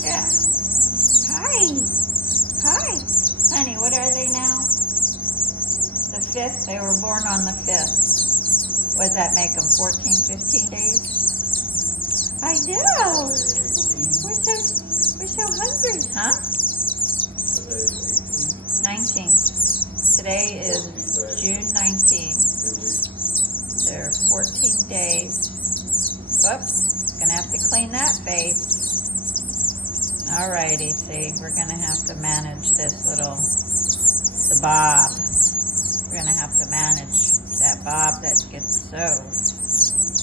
Yeah. Hi. Hi. Honey, what are they now? The 5th? They were born on the 5th. What does that make them? 14, 15 days? I know. We're so hungry, huh? 19th. Today is June 19th. They're 14 days. Whoops. Gonna have to clean that face. Alrighty, see, we're gonna have to manage this the bob. We're gonna have to manage that bob that gets so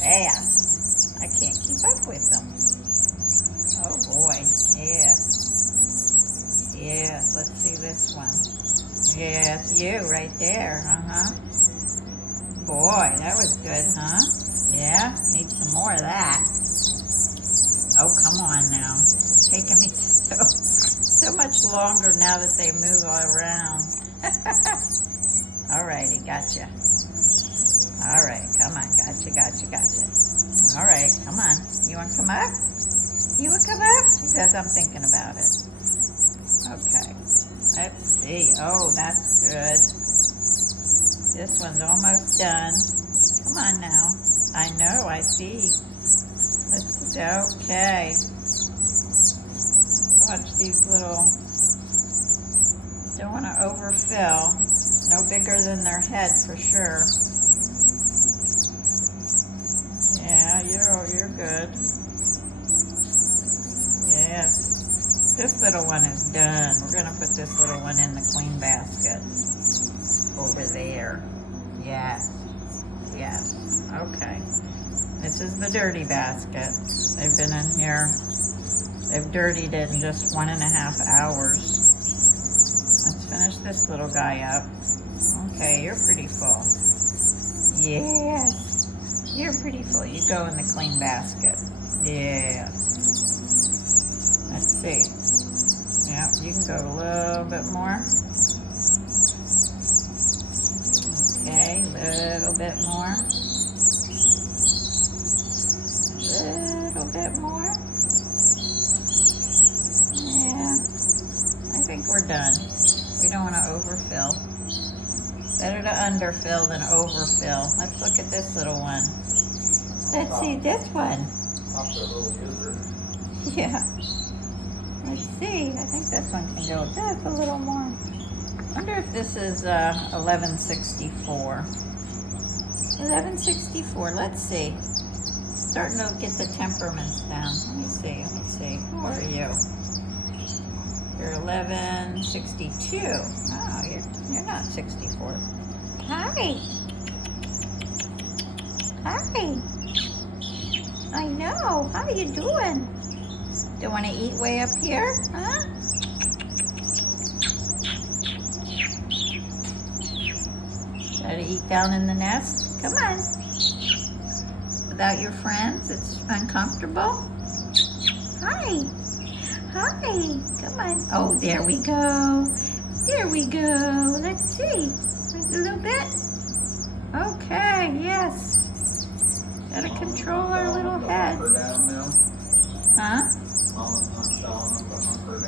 fast. I can't keep up with them. Oh boy, yes. Yes, let's see this one. Yes, you right there, Boy, that was good, huh? Yeah, need some more of that. Oh, come on now. Taking me so much longer now that they move all around. Alrighty, gotcha. Alright, come on, gotcha. Alright, come on. You want to come up? You want to come up? She says, I'm thinking about it. Okay, let's see. Oh, that's good. This one's almost done. Come on now. I know, I see. Okay. Watch these little, don't want to overfill. No bigger than their head for sure. Yeah, you're good. Yes. This little one is done. We're going to put this little one in the clean basket. Over there. Yes. Okay. This is the dirty basket. They've been in here. They've dirtied it in just 1.5 hours. Let's finish this little guy up. Okay, you're pretty full. Yes. You're pretty full. You go in the clean basket. Yes. Let's see. Yeah, you can go a little bit more. Okay, a little bit more. Little bit more. Yeah, I think we're done. We don't want to overfill. Better to underfill than overfill. Let's look at this little one. Let's see this one. Yeah. Let's see. I think this one can go just a little more. I wonder if this is 1164. 1164. Let's see. Starting to get the temperaments down. Let me see. Who are you? You're 1162. Oh, you're not 64. Hi. I know. How you doing? Do you want to eat way up here? Huh? Try to eat down in the nest? Come on. Without your friends, it's uncomfortable. Hi. Come on. Oh, there we go. Let's see. Just a little bit. Okay, yes. Gotta control our little heads. Huh?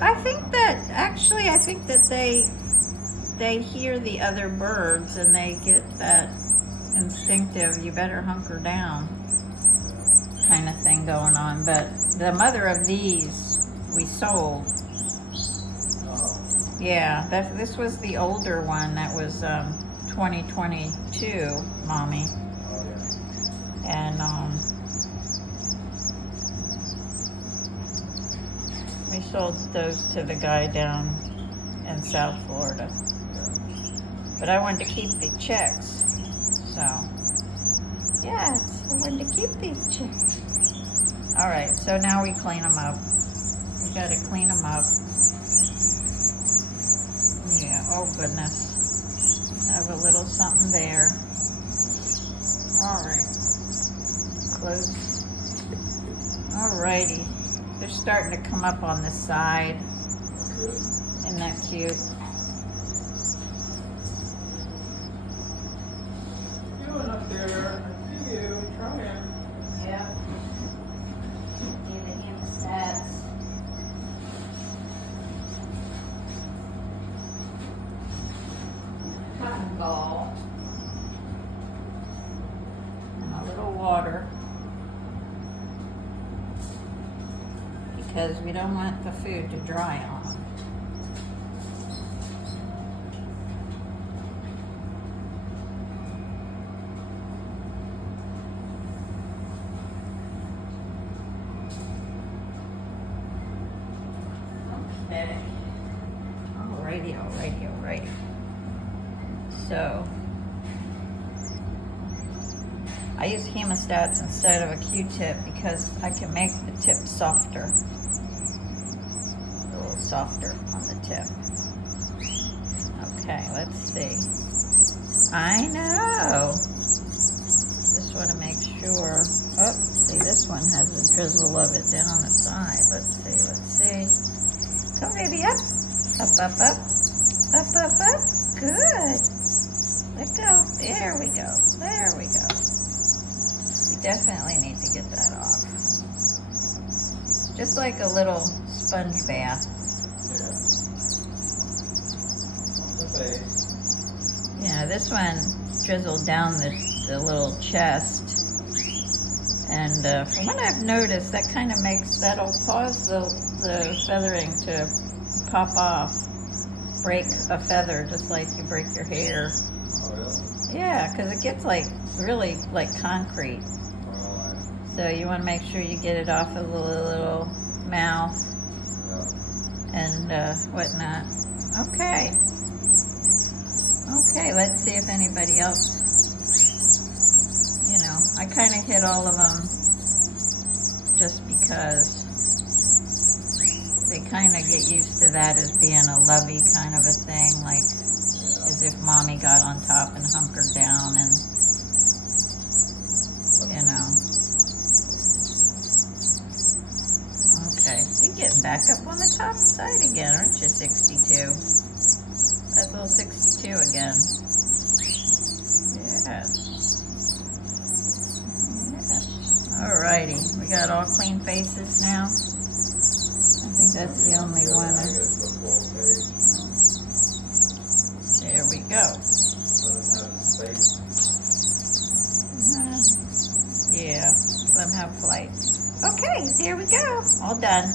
I think that they hear the other birds and they get that instinctive, you better hunker down kind of thing going on. But the mother of these we sold. Yeah, this was the older one that was 2022, Mommy. And we sold those to the guy down in South Florida. But I wanted to keep the chicks. So, yes, I wanted to keep these chicks. Alright, so now we clean them up. We gotta clean them up. Yeah, oh goodness. Have a little something there. Alright. Close. Alrighty. They're starting to come up on the side. Isn't that cute? Doing up there? I see you. Trying. Yeah. Give him stats. water because we don't want the food to dry on them. Okay. Alrighty. So, I use hemostats instead of a Q-tip because I can make the tip softer. A little softer on the tip. Okay, let's see. I know. Just want to make sure. Oh, see, this one has a drizzle of it down the side. Let's see. Come, baby, up. Up. Up. Good. Let go. There we go. We definitely need to get that off. Just like a little sponge bath. Yeah, this one drizzled down the little chest. And from what I've noticed, that kind of that'll cause the feathering to pop off. Break a feather just like you break your hair. Oh, really? Yeah, because it gets really like concrete. So you want to make sure you get it off of the little mouth and whatnot. Okay, let's see if anybody else, I kind of hit all of them just because they kind of get used to that as being a lovey kind of a thing, like as if mommy got on top and hunkered down and, Okay, you're getting back up on the top side again, aren't you, 62? That's little 62 again. Yes. Alrighty, we got all clean faces now. I think that's the only one. There we go. Yeah, let them have flight. Okay, there we go. All done.